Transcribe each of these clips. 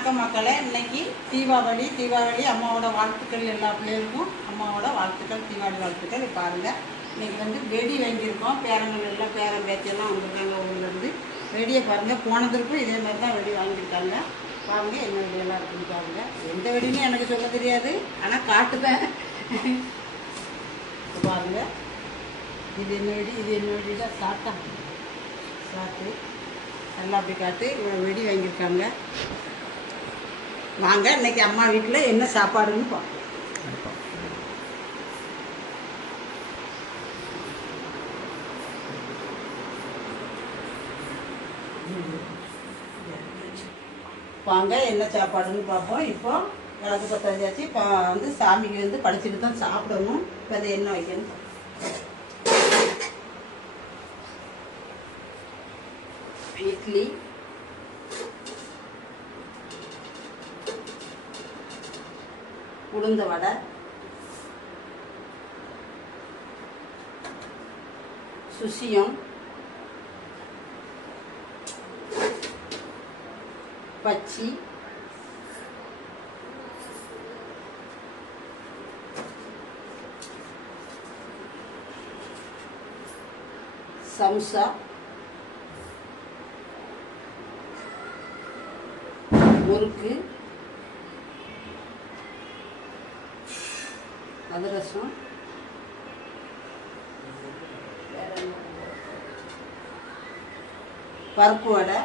வணக்கம் மக்களே. இன்னைக்கு தீபாவளி அம்மாவோட வாழ்த்துக்கள். எல்லா பிள்ளைகளுக்கும் அம்மாவோட வாழ்த்துக்கள், தீபாவளி வாழ்த்துக்கள். பாருங்கள், இன்னைக்கு வந்து வெடி வாங்கியிருக்கோம். பேரங்கள் எல்லாம் பேரன் பேச்செல்லாம் வந்திருக்காங்க ஊர்லேருந்து. வெடியை பாருங்கள், போனதற்கும் இதே மாதிரி தான் வெடி வாங்கியிருக்காங்க. பாருங்கள் என்ன வெடியெல்லாம் இருக்குன்னு பாருங்கள். எந்த வெடின்னு எனக்கு சொல்ல தெரியாது, ஆனால் காட்டுவேன். பாருங்கள், இது என்ன வெடி தான் சாப்பிட்டு நல்லா அப்படி காட்டு வெடி வாங்கியிருக்காங்க. வாங்க இன்னைக்கு அம்மா வீட்டில் என்ன சாப்பாடுன்னு பார்ப்போம். வாங்க என்ன சாப்பாடுன்னு பார்ப்போம். இப்போ விளக்கு பத்தாச்சாச்சு. இப்போ வந்து சாமிக்கு வந்து படைச்சிட்டு தான் சாப்பிடணும். இப்போ அதை என்ன வைக்கணும். இட்லி, உளுந்த வடை, சுசியம், பச்சி, சம்சா, முறுக்கு, அதிரசம், பருப்பு வடை,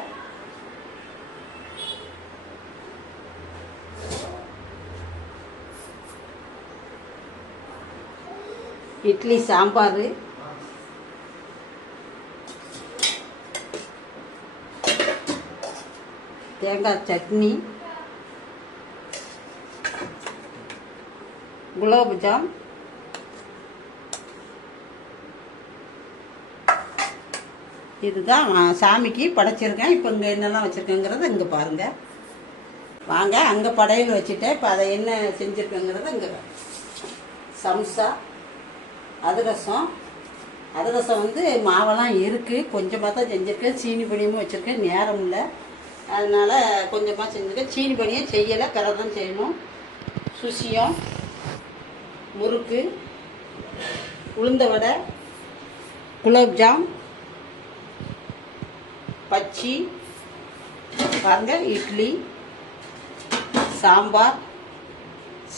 இட்லி, சாம்பார், தேங்காய் சட்னி, குலோப்ஜாம், இதுதான் சாமிக்கு படைச்சிருக்கேன். இப்போ இங்கே என்னெல்லாம் வச்சுருக்கேங்கிறத இங்கே பாருங்கள். வாங்க, அங்கே படையல் வச்சுட்டேன். இப்போ அதை என்ன செஞ்சுருக்கேங்கிறத இங்கே சம்சா, அதிரசம் வந்து மாவெல்லாம் இருக்குது. கொஞ்சமாக தான் செஞ்சுருக்கேன். சீனி பணியமும் வச்சுருக்கேன். நேரம் இல்லை, அதனால் கொஞ்சமாக செஞ்சுருக்கேன். சீனி பணியை செய்யலை, பிற தான் செய்யணும். சுசியம், முறுக்கு, உளுந்த வடை, குலோப்ஜாம், பச்சி, பாருங்க, இட்லி, சாம்பார்,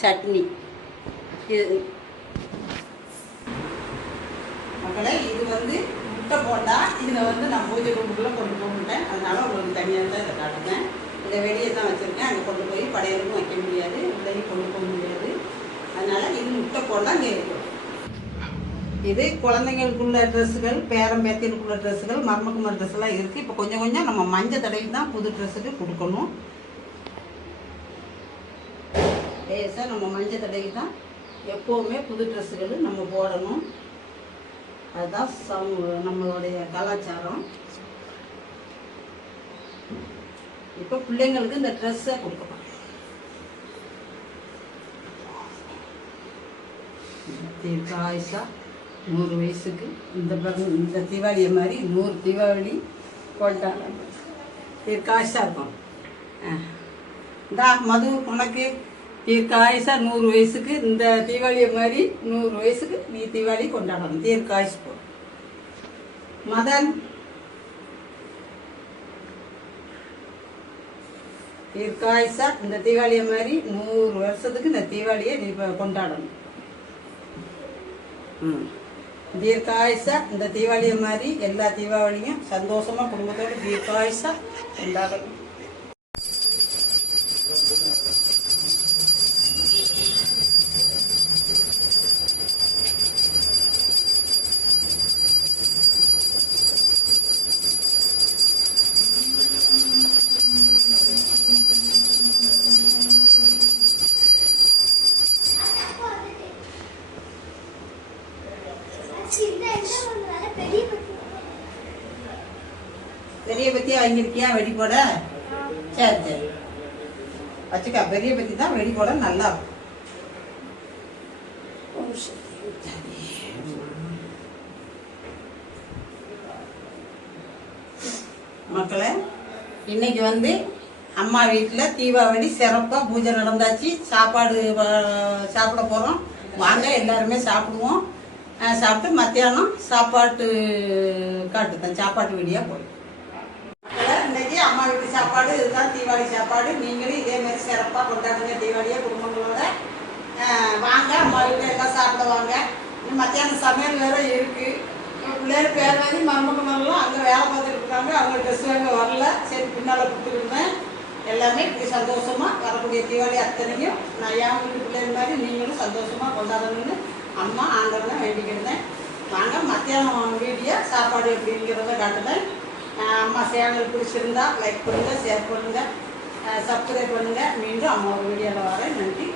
சட்னி. இது மக்களே, இது வந்து முட்டை போண்டா. இதில் வந்து நான் பூஜை ரூமுக்குள்ளே கொண்டு போகட்டேன், அதனால உங்களுக்கு தனியாக தான் இதை காட்டுவேன். இதை வெளியே தான் வச்சுருக்கேன். அங்கே கொண்டு போய் படையலுக்கும் வைக்க முடியாது, உள்ளேயும் கொண்டு போக முடியாது. அதனால் இது முட்டை போண்டா இங்கே இருக்கும். இது குழந்தைங்களுக்குள்ள ட்ரெஸ்ஸுகள், பேரம் பேத்திகளுக்குள்ள ட்ரெஸ்ஸுகள், மருமக்குமார் ட்ரெஸ்ஸெல்லாம் இருக்குது. இப்போ கொஞ்சம் கொஞ்சம் நம்ம மஞ்சள் தடவி தான் புது ட்ரெஸ்ஸுக்கு கொடுக்கணும். லேசாக நம்ம மஞ்சள் தடவி தான் எப்போவுமே புது ட்ரெஸ்ஸுகள் நம்ம போடணும். அதுதான் நம்மளுடைய கலாச்சாரம். இப்போ பிள்ளைங்களுக்கு இந்த ட்ரெஸ்ஸை கொடுக்கணும். தீர்க்காயுசா 100 வயசுக்கு இந்த தீபாவளியை மாதிரி 100 தீபாவளி கொண்டாடணும். தீர்க்காயுசா இருக்கும். இந்தா மது, உனக்கு தீர்க்காயுசா 100 வயசுக்கு இந்த தீபாவளியை மாதிரி 100 வயசுக்கு நீ தீபாவளி கொண்டாடணும். தீர்க்காயுசு போ. மதன், தீர்க்காயுசா இந்த தீபாவளியை மாதிரி 100 வருஷத்துக்கு இந்த தீபாவளியை நீ கொண்டாடணும். தீர்க்காயுசா இந்த தீபாவளியை மாதிரி எல்லா தீபாவளியும் சந்தோஷமா குடும்பத்தோடு தீர்க்காயுசா கொண்டாடணும். பெரிய பத்தியா வாங்கியிருக்கியா வெடி போட? சரி சரி வச்சுக்கா. பெரிய பத்தி தான் வெடி போட நல்லா இருக்கும். மக்களே, இன்னைக்கு வந்து அம்மா வீட்டில் தீபாவளி சிறப்பாக பூஜை நடந்தாச்சு. சாப்பாடு சாப்பிட போகிறோம். வாங்க எல்லாருமே சாப்பிடுவோம். சாப்பிட்டு மத்தியானம் சாப்பாட்டு காட்டுதான் சாப்பாட்டு வீடியோ போய் இன்னைக்கு அம்மா வீட்டு சாப்பாடு இதுதான் தீபாவளி சாப்பாடு. நீங்களும் இதே மாதிரி சிறப்பாக கொண்டாடுங்க தீபாவளியை குடும்பங்களோட. வாங்க அம்மா வீட்டில் எல்லாம் சாப்பிட வாங்க. மத்தியானம் சமையல் வேற இருக்கு. பிள்ளைகள் பேர் வாங்கி மருமகனெல்லாம் அங்கே வேலை பார்த்துட்டு இருக்காங்க. அவங்க ட்ரெஸ் வாங்க வரல. சரி பின்னால் கொடுத்துருந்தேன். எல்லாமே இப்படி சந்தோஷமாக வரக்கூடிய தீபாவளி அத்தனையும் நான் என் வீட்டு பிள்ளைகள் மாதிரி நீங்களும் சந்தோஷமாக கொண்டாடணும்னு அம்மா ஆண்டவனை வேண்டிக்கிட்டேன். வாங்க மத்தியானம் வீடியோ சாப்பாடு எப்படிங்கிறத காட்டுவேன். அம்மா சேனல் பிடிச்சிருந்தா லைக் பண்ணுங்கள், ஷேர் பண்ணுங்கள், சப்ஸ்கிரைப் பண்ணுங்கள். மீண்டும் அம்மா வீடியோவில் வரேன். நன்றி.